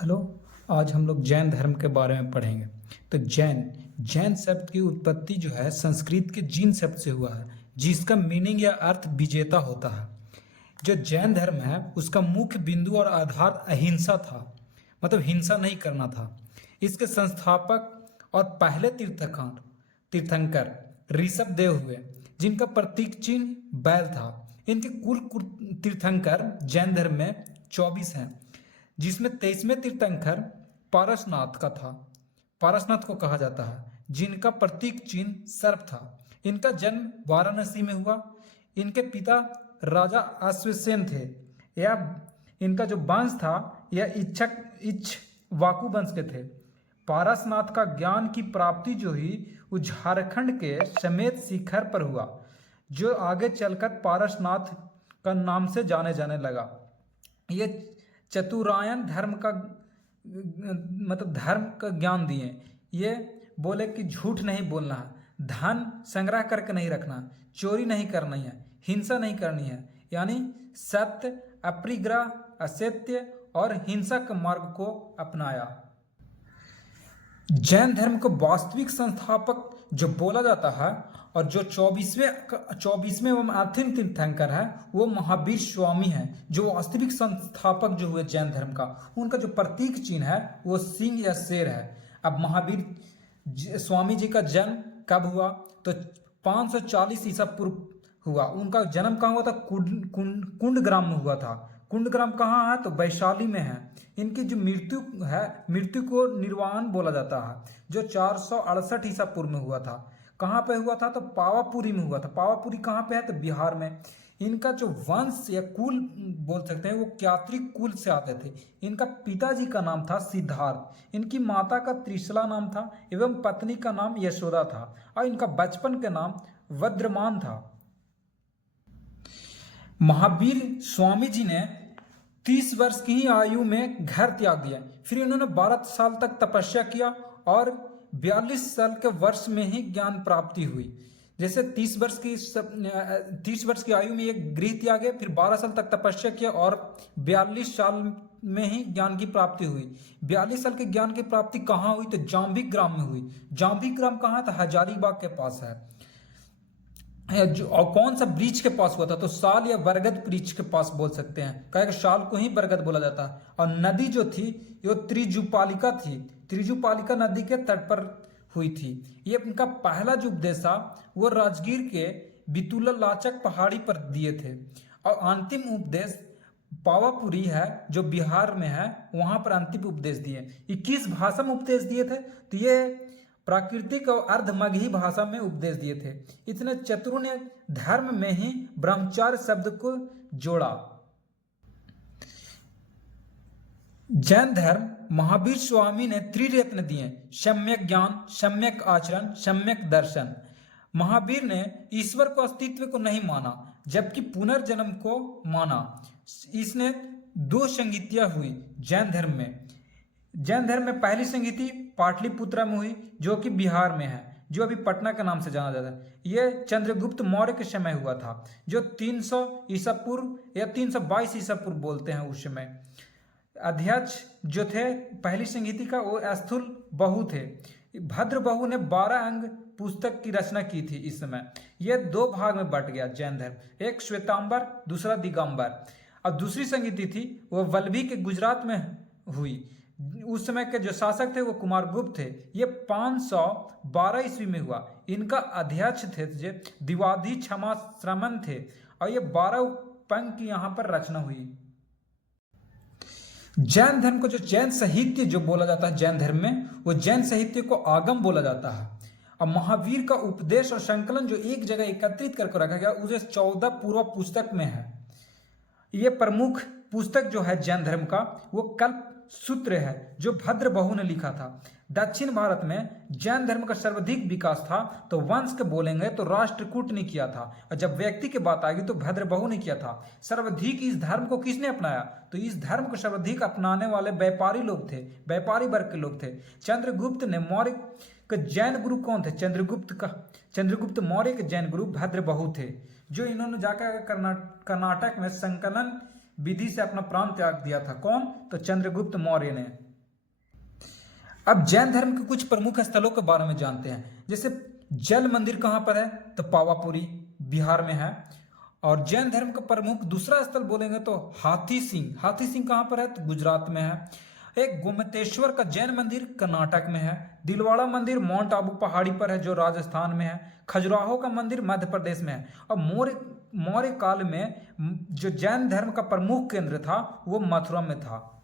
Hello. आज हम लोग जैन धर्म के बारे में पढ़ेंगे। तो जैन जैन शब्द की उत्पत्ति जो है संस्कृत के जीन शब्द से हुआ है, जिसका मीनिंग या अर्थ विजेता होता है। जो जैन धर्म है उसका मुख्य बिंदु और आधार अहिंसा था, मतलब हिंसा नहीं करना था। इसके संस्थापक और पहले तीर्थंकर ऋषभ देव हुए, जिनका प्रतीक चिन्ह बैल था। इनके तीर्थंकर जैन धर्म में 24 हैं, जिसमें 23वें तीर्थंकर पारसनाथ का था। पारसनाथ को कहा जाता है, जिनका प्रतीक चिन्ह सर्प था। इनका जन्म वाराणसी में हुआ। इनके पिता राजा अश्वसेन थे। यह इनका जो वंश था यह इक्ष्वाकु वंश के थे। पारसनाथ का ज्ञान की प्राप्ति जो हुई वो झारखंड के समेत शिखर पर हुआ, जो आगे चलकर पारसनाथ का नाम से जाने लगा। ये चतुरायन धर्म का मतलब धर्म का ज्ञान दिए। ये बोले कि झूठ नहीं बोलना है, धन संग्रह करके नहीं रखना, चोरी नहीं करनी है, हिंसा नहीं करनी है, यानी सत्य, अपरिग्रह, असत्य और हिंसा के मार्ग को अपनाया। जैन धर्म को वास्तविक संस्थापक जो बोला जाता है और जो 24वें एवं अंतिम तीर्थंकर है वो महावीर स्वामी हैं, जो वास्तविक संस्थापक जो हुए जैन धर्म का। उनका जो प्रतीक चिन्ह है वो सिंह या शेर है। अब महावीर स्वामी जी का जन्म कब हुआ? तो 540 ईसा पूर्व हुआ। उनका जन्म कहाँ हुआ था? कुंडग्राम में हुआ था। कुंडग्राम कहाँ है? तो वैशाली में है। इनकी जो मृत्यु है, मृत्यु को निर्वाण बोला जाता है, जो 468 ईसा पूर्व में हुआ था। कहाँ पे हुआ था? तो पावापुरी में हुआ था। पावापुरी कहाँ पे है? तो बिहार में। इनका जो वंश या कुल बोल सकते हैं वो क्यात्री कुल से आते थे। इनका पिताजी का नाम था सिद्धार्थ, इनकी माता का त्रिशला नाम था एवं पत्नी का नाम यशोदा था, और इनका बचपन का नाम वज्रमान था। महावीर स्वामी जी ने 30 वर्ष की ही आयु में घर त्याग दिया। फिर इन्होंने 12 साल तक तपस्या किया और 42 साल के वर्ष में ही ज्ञान प्राप्ति हुई। जैसे 30 वर्ष की आयु में एक गृह त्यागे, फिर 12 साल तक तपस्या किया और 42 साल में ही ज्ञान की प्राप्ति हुई। 42 साल के ज्ञान की प्राप्ति कहाँ हुई? तो जाम्बिक ग्राम में हुई। जाम्बिक ग्राम कहाँ था? हजारीबाग के पास है। और कौन सा वृक्ष के पास हुआ था? तो साल या बरगद वृक्ष के पास बोल सकते हैं, कहे साल को ही बरगद बोला जाता है। और नदी जो थी वो त्रिजुपालिका थी। त्रिजुपालिका नदी के तट पर हुई थी। ये उनका पहला जो उपदेश था वो राजगीर के बितुला लाचक पहाड़ी पर दिए थे। और अंतिम उपदेश पावापुरी है जो बिहार में है, वहां पर अंतिम उपदेश दिए। 21 भाषा में उपदेश दिए थे। तो ये प्राकृतिक और अर्धमगही भाषा में उपदेश दिए थे। इतने चतुरों ने धर्म में ही ब्रह्मचार्य शब्द को जोड़ा। जैन धर्म महावीर स्वामी ने त्रिरत्न दिए: सम्यक ज्ञान, सम्यक आचरण, सम्यक दर्शन। महावीर ने ईश्वर को अस्तित्व को नहीं माना, जबकि पुनर्जन्म को माना। इसने 2 संगीतियां हुई जैन धर्म में। जैन धर्म में पहली संगीति पाटलिपुत्रा में हुई, जो कि बिहार में है, जो अभी पटना के नाम से जाना जाता है। यह चंद्रगुप्त मौर्य के समय हुआ था, जो 300 ईसा पूर्व या 322 ईसा पूर्व बोलते हैं उस समय। अध्यक्ष जो थे पहली संगीति का वो स्थूल बहु थे। भद्र बहु ने 12 अंग पुस्तक की रचना की थी। इस समय यह 2 भाग में बट गया जैन धर्म, एक श्वेतांबर, दूसरा दिगंबर। और दूसरी संगीति थी वो वल्लभी के गुजरात में हुई। उस समय के जो शासक थे वो कुमारगुप्त थे। ये 512 ईस्वी में हुआ। इनका अध्यक्ष थे जो द्विवादी क्षमा श्रमण थे, और ये 12 पंक्ति की यहाँ पर रचना हुई। जैन धर्म को जो जैन साहित्य जो बोला जाता है जैन धर्म में, वो जैन साहित्य को आगम बोला जाता है। और महावीर का उपदेश और संकलन जो एक जगह एकत्रित करके रखा गया, उसे 14 पूर्व पुस्तक में है। ये प्रमुख पुस्तक जो है जैन धर्म का वो कल्प सूत्र है, जो भद्र बहु ने लिखा था। दक्षिण भारत में जैन धर्म का सर्वाधिक विकास था, तो वंश के बोलेंगे तो राष्ट्रकूट ने किया था, और जब व्यक्ति की बात आएगी तो भद्र बहु ने किया था। सर्वाधिक इस धर्म को किसने अपनाया? तो इस धर्म को सर्वाधिक अपनाने वाले व्यापारी लोग थे, व्यापारी वर्ग के लोग थे। चंद्रगुप्त ने मौर्य के जैन गुरु कौन थे? चंद्रगुप्त मौर्य के जैन गुरु भद्र बहु थे, जो इन्होंने जाकर कर्नाटक में संकलन विधि से अपना प्राण त्याग दिया था। कौन? तो चंद्रगुप्त मौर्य ने। अब जैन धर्म के कुछ प्रमुख स्थलों के बारे में जानते हैं। जैसे जल मंदिर कहाँ पर है, तो पावापुरी बिहार में है। और जैन धर्म का प्रमुख दूसरा स्थल बोलेंगे तो हाथी सिंह कहाँ पर है, तो गुजरात में है। एक गोमतेश्वर का जैन मंदिर कर्नाटक में है। दिलवाड़ा मंदिर माउंट आबू पहाड़ी पर है जो राजस्थान में है। खजुराहो का मंदिर मध्य प्रदेश में है। और मौर्य काल में जो जैन धर्म का प्रमुख केंद्र था वो मथुरा में था।